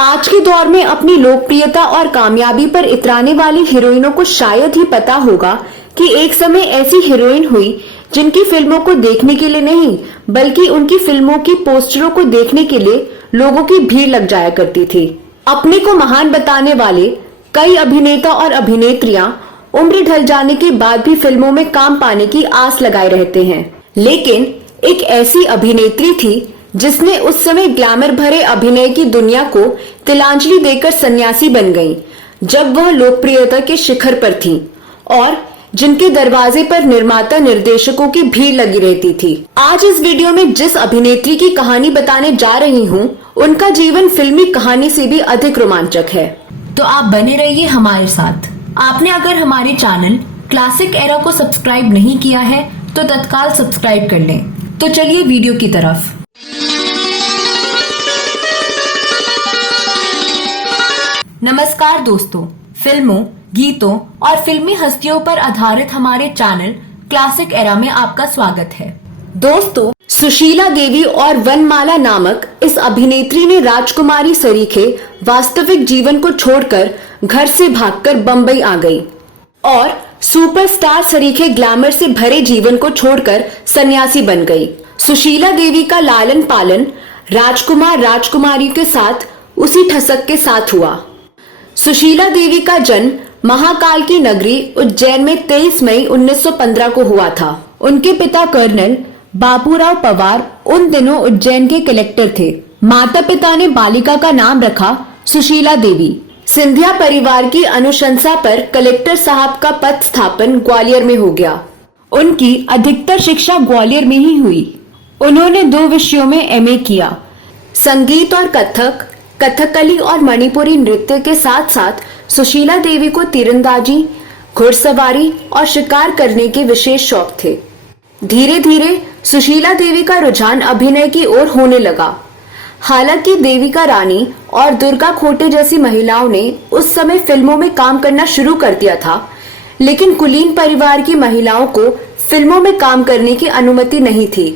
आज के दौर में अपनी लोकप्रियता और कामयाबी पर इतराने वाली हीरोइनों को शायद ही पता होगा कि एक समय ऐसी हीरोइन हुई जिनकी फिल्मों को देखने के लिए नहीं बल्कि उनकी फिल्मों की पोस्टरों को देखने के लिए लोगों की भीड़ लग जाया करती थी। अपने को महान बताने वाले कई अभिनेता और अभिनेत्रियां उम्र ढल जाने के बाद भी फिल्मों में काम पाने की आस लगाए रहते हैं, लेकिन एक ऐसी अभिनेत्री थी जिसने उस समय ग्लैमर भरे अभिनय की दुनिया को तिलांजलि देकर सन्यासी बन गई जब वह लोकप्रियता के शिखर पर थी और जिनके दरवाजे पर निर्माता निर्देशकों की भीड़ लगी रहती थी। आज इस वीडियो में जिस अभिनेत्री की कहानी बताने जा रही हूँ उनका जीवन फिल्मी कहानी से भी अधिक रोमांचक है, तो आप बने रहिए हमारे साथ। आपने अगर हमारे चैनल क्लासिक एरा को सब्सक्राइब नहीं किया है तो तत्काल सब्सक्राइब कर लें। तो चलिए वीडियो की तरफ। नमस्कार दोस्तों, फिल्मों, गीतों और फिल्मी हस्तियों पर आधारित हमारे चैनल क्लासिक एरा में आपका स्वागत है। दोस्तों, सुशीला देवी और वनमाला नामक इस अभिनेत्री ने राजकुमारी सरीखे वास्तविक जीवन को छोड़कर घर से भागकर बंबई आ गई और सुपरस्टार सरीखे ग्लैमर से भरे जीवन को छोड़कर सन्यासी बन गई। सुशीला देवी का लालन पालन राजकुमार राजकुमारी के साथ उसी ठसक के साथ हुआ। सुशीला देवी का जन्म महाकाल की नगरी उज्जैन में 23 मई 1915 को हुआ था। उनके पिता कर्नल बाबूराव पवार उन दिनों उज्जैन के कलेक्टर थे। माता पिता ने बालिका का नाम रखा सुशीला देवी। सिंधिया परिवार की अनुशंसा पर कलेक्टर साहब का पद स्थापन ग्वालियर में हो गया। उनकी अधिकतर शिक्षा ग्वालियर में ही हुई। उन्होंने 2 विषयों में एमए किया, संगीत और कथक, कथकली और मणिपुरी नृत्य के साथ साथ सुशीला देवी को तीरंदाजी, घुड़सवारी और शिकार करने के विशेष शौक थे। धीरे धीरे सुशीला देवी का रुझान अभिनय की ओर होने लगा। हालांकि देविका रानी और दुर्गा खोटे जैसी महिलाओं ने उस समय फिल्मों में काम करना शुरू कर दिया था, लेकिन कुलीन परिवार की महिलाओं को फिल्मों में काम करने की अनुमति नहीं थी।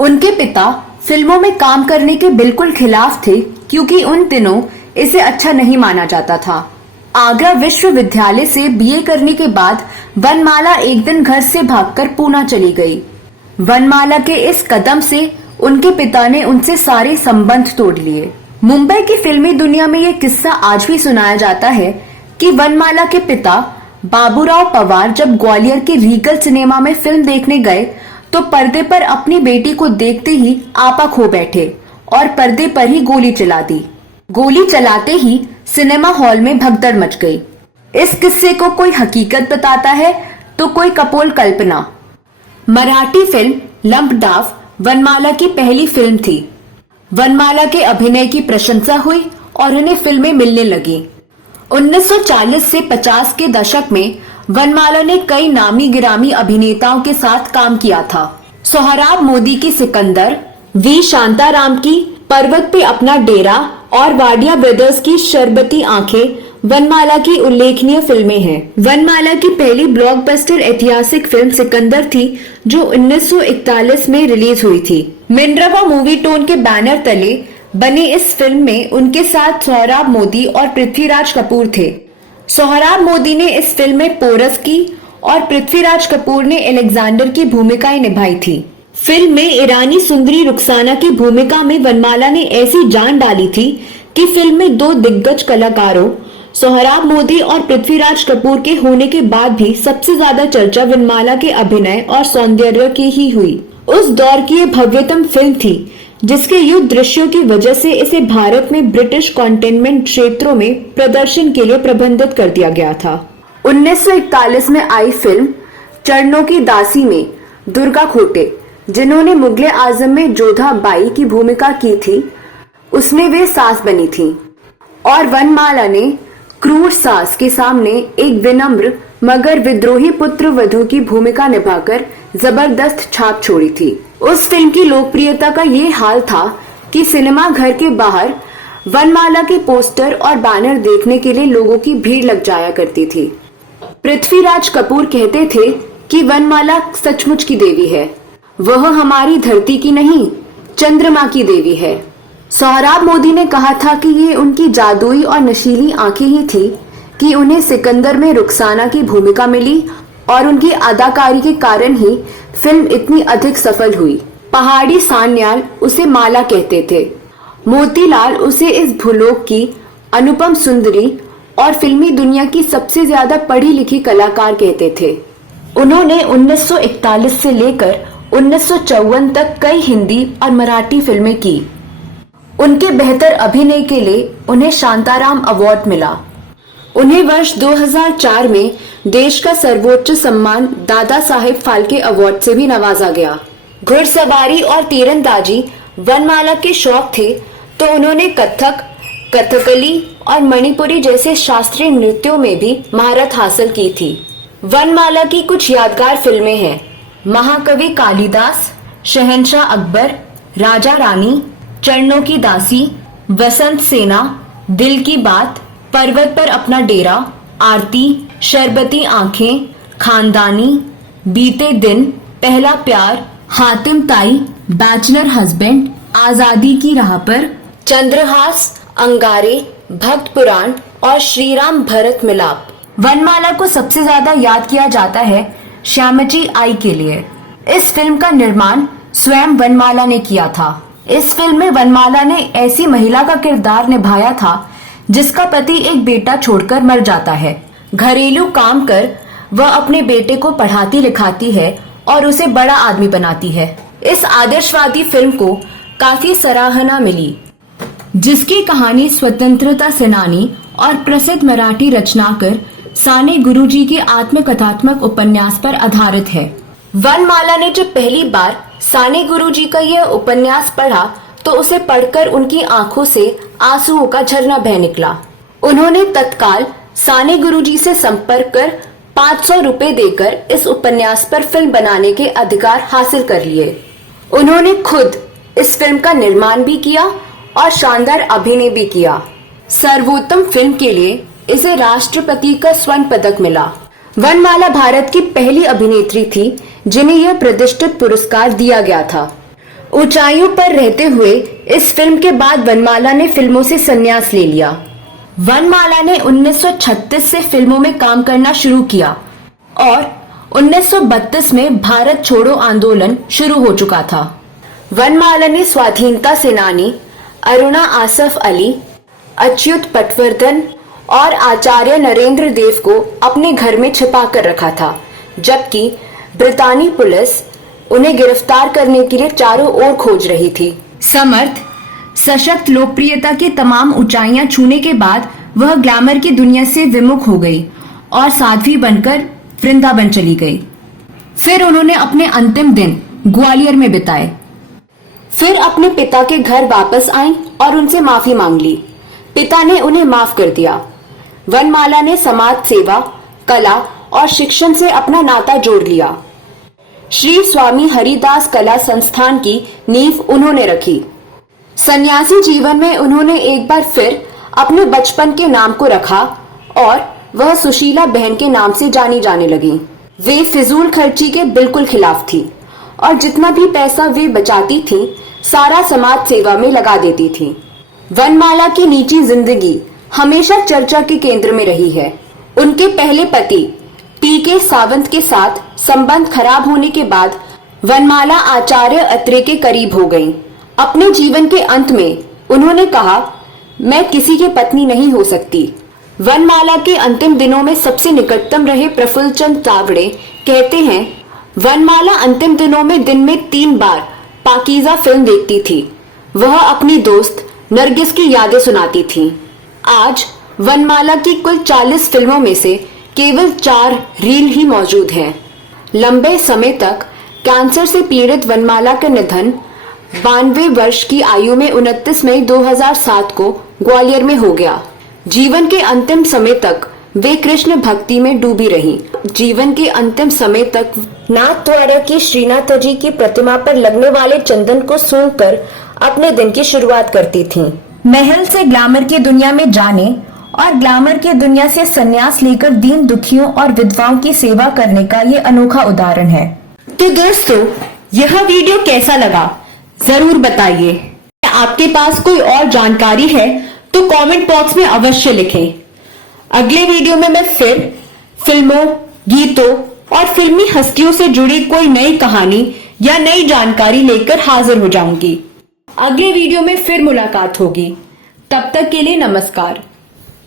उनके पिता फिल्मों में काम करने के बिल्कुल खिलाफ थे क्योंकि उन दिनों इसे अच्छा नहीं माना जाता था। आगरा विश्वविद्यालय से बीए करने के बाद वनमाला एक दिन घर से भागकर पूना चली गई। वनमाला के इस कदम से उनके पिता ने उनसे सारे संबंध तोड़ लिए। मुंबई की फिल्मी दुनिया में ये किस्सा आज भी सुनाया जाता है कि वनमाला के पिता बाबूराव पवार जब ग्वालियर के रीगल सिनेमा में फिल्म देखने गए तो पर्दे पर अपनी बेटी को देखते ही आपा खो बैठे और पर्दे पर ही गोली चला दी। गोली चलाते ही सिनेमा हॉल में भगदड़ मच गई। इस किस्से को कोई हकीकत बताता है तो कोई कपोल कल्पना। मराठी फिल्म लंपडाफ वनमाला की पहली फिल्म थी। वनमाला के अभिनय की प्रशंसा हुई और उन्हें फिल्में मिलने लगी। 1940 से 50 के दशक में वनमाला ने कई नामी गिरामी अभिनेताओं के साथ काम किया था। सोहराब मोदी की सिकंदर, वी शांताराम की पर्वत पे अपना डेरा और वाडिया ब्रदर्स की शरबती आंखें वनमाला की उल्लेखनीय फिल्में हैं। वनमाला की पहली ब्लॉकबस्टर ऐतिहासिक फिल्म सिकंदर थी जो 1941 में रिलीज हुई थी। मिनरवा मूवी टोन के बैनर तले बने इस फिल्म में उनके साथ सोहराब मोदी और पृथ्वीराज कपूर थे। सोहराब मोदी ने इस फिल्म में पोरस की और पृथ्वीराज कपूर ने अलेक्जेंडर की भूमिकाएं निभाई थी। फिल्म में ईरानी सुंदरी रुखसाना की भूमिका में वनमाला ने ऐसी जान डाली थी कि फिल्म में 2 दिग्गज कलाकारों सोहराब मोदी और पृथ्वीराज कपूर के होने के बाद भी सबसे ज्यादा चर्चा वनमाला के अभिनय और सौंदर्य की ही हुई। उस दौर की ये भव्यतम फिल्म थी जिसके युद्ध दृश्यों की वजह से इसे भारत में ब्रिटिश कंटेनमेंट क्षेत्रों में प्रदर्शन के लिए प्रबंधित कर दिया गया था। 1941 में आई फिल्म चरणों की दासी में दुर्गा खोटे, जिन्होंने मुगले आजम में जोधा बाई की भूमिका की थी, उसमें वे सास बनी थी और वनमाला ने क्रूर सास के सामने एक विनम्र मगर विद्रोही पुत्र वधू की भूमिका निभाकर जबरदस्त छाप छोड़ी थी। उस फिल्म की लोकप्रियता का ये हाल था कि सिनेमा घर के बाहर वनमाला के पोस्टर और बैनर देखने के लिए लोगों की भीड़ लग जाया करती थी। पृथ्वीराज कपूर कहते थे कि वनमाला सचमुच की देवी है, वह हमारी धरती की नहीं चंद्रमा की देवी है। सोहराब मोदी ने कहा था कि ये उनकी जादुई और नशीली आंखें ही थी कि उन्हें सिकंदर में रुखसाना की भूमिका मिली और उनकी अदाकारी के कारण ही फिल्म इतनी अधिक सफल हुई। पहाड़ी सान्याल उसे माला कहते थे। मोतीलाल उसे इस भूलोक की अनुपम सुंदरी और फिल्मी दुनिया की सबसे ज्यादा पढ़ी लिखी कलाकार कहते थे। उन्होंने 1941 से लेकर 1954 तक कई हिंदी और मराठी फिल्में की। उनके बेहतर अभिनय के लिए उन्हें शांताराम अवार्ड मिला। उन्हें वर्ष 2004 में देश का सर्वोच्च सम्मान दादा साहेब फाल्के अवार्ड से भी नवाजा गया। घुड़सवारी और तीरंदाजी वनमाला के शौक थे तो उन्होंने कथक, कथकली और मणिपुरी जैसे शास्त्रीय नृत्यों में भी महारत हासिल की थी। वनमाला की कुछ यादगार फिल्में हैं: महाकवि कालिदास, शहंशाह अकबर, राजा रानी, चरणों की दासी, वसंत सेना, दिल की बात, पर्वत पर अपना डेरा, आरती, शरबती आंखें, खानदानी, बीते दिन, पहला प्यार, हातिम ताई, बैचलर हस्बैंड, आजादी की राह पर, चंद्रहास, अंगारे, भक्त पुराण और श्रीराम भरत मिलाप। वनमाला को सबसे ज्यादा याद किया जाता है श्यामची आई के लिए। इस फिल्म का निर्माण स्वयं वनमाला ने किया था। इस फिल्म में वनमाला ने ऐसी महिला का किरदार निभाया था जिसका पति एक बेटा छोड़कर मर जाता है। घरेलू काम कर वह अपने बेटे को पढ़ाती लिखाती है और उसे बड़ा आदमी बनाती है। इस आदर्शवादी फिल्म को काफी सराहना मिली, जिसकी कहानी स्वतंत्रता सेनानी और प्रसिद्ध मराठी रचनाकार साने गुरुजी के आत्मकथात्मक उपन्यास पर आधारित है। वनमाला ने जब पहली बार साने गुरुजी का यह उपन्यास पढ़ा तो उसे पढ़कर उनकी आंखों से आंसुओं का झरना बह निकला। उन्होंने तत्काल साने गुरुजी से संपर्क कर 500 रुपए देकर इस उपन्यास पर फिल्म बनाने के अधिकार हासिल कर लिए। उन्होंने खुद इस फिल्म का निर्माण भी किया और शानदार अभिनय भी किया। सर्वोत्तम फिल्म के लिए इसे राष्ट्रपति का स्वर्ण पदक मिला। वनमाला भारत की पहली अभिनेत्री थी जिन्हें यह प्रतिष्ठित पुरस्कार दिया गया था। ऊंचाइयों पर रहते हुए इस फिल्म के बाद वनमाला ने फिल्मों से संन्यास ले लिया। वनमाला ने 1936 से फिल्मों में काम करना शुरू किया और 1932 में भारत छोड़ो आंदोलन शुरू हो चुका था। वनमाला ने स्वाधीनता सेनानी अरुणा आसफ अली, अच्युत पटवर्धन और आचार्य नरेंद्र देव को अपने घर में छिपा कर रखा था, जबकि ब्रितानी पुलिस उन्हें गिरफ्तार करने के लिए चारों ओर खोज रही थी। समर्थ, सशक्त लोकप्रियता की तमाम ऊंचाइयां छूने के बाद वह ग्लैमर की दुनिया से विमुख हो गई और साध्वी बनकर वृंदावन चली गई। फिर उन्होंने अपने अंतिम दिन ग्वालियर में बिताए। फिर अपने पिता के घर वापस आई और उनसे माफी मांग ली। पिता ने उन्हें माफ कर दिया। वनमाला ने समाज सेवा, कला और शिक्षण से अपना नाता जोड़ लिया। श्री स्वामी हरिदास कला संस्थान की नींव उन्होंने रखी। सन्यासी जीवन में उन्होंने एक बार फिर अपने बचपन के नाम को रखा और वह सुशीला बहन के नाम से जानी जाने लगी। वे फिजूल खर्ची के बिल्कुल खिलाफ थी और जितना भी पैसा वे बचाती थी सारा समाज सेवा में लगा देती थी। वनमाला की निजी जिंदगी हमेशा चर्चा के केंद्र में रही है। उनके पहले पति पीके सावंत के साथ संबंध खराब होने के बाद वनमाला आचार्य अत्रे के करीब हो गईं। अपने जीवन के अंत में उन्होंने कहा, मैं किसी की पत्नी नहीं हो सकती। वनमाला के अंतिम दिनों में सबसे निकटतम रहे प्रफुल्ल चंद तावड़े कहते हैं, वनमाला अंतिम दिनों में दिन में 3 बार पाकीज़ा फिल्म देखती थी। वह अपनी दोस्त नरगिस की यादें सुनाती थी। आज वनमाला की कुल 40 फिल्मों में से केवल 4 रील ही मौजूद हैं। लंबे समय तक कैंसर से पीड़ित वनमाला का निधन 92 वर्ष की आयु में 29 मई 2007 को ग्वालियर में हो गया। जीवन के अंतिम समय तक वे कृष्ण भक्ति में डूबी रहीं। जीवन के अंतिम समय तक नाथद्वारा की श्रीनाथ जी की प्रतिमा पर लगने वाले चंदन को सूंघकर अपने दिन की शुरुआत करती थीं। महल से ग्लैमर की दुनिया में जाने और ग्लैमर की दुनिया से संन्यास लेकर दीन दुखियों और विधवाओं की सेवा करने का ये अनोखा उदाहरण है। तो दोस्तों, यह वीडियो कैसा लगा जरूर बताइए। आपके पास कोई और जानकारी है तो कमेंट बॉक्स में अवश्य लिखें। अगले वीडियो में मैं फिर फिल्मों, गीतों और फिल्मी हस्तियों से जुड़ी कोई नई कहानी या नई जानकारी लेकर हाजिर हो जाऊंगी। अगले वीडियो में फिर मुलाकात होगी। तब तक के लिए नमस्कार।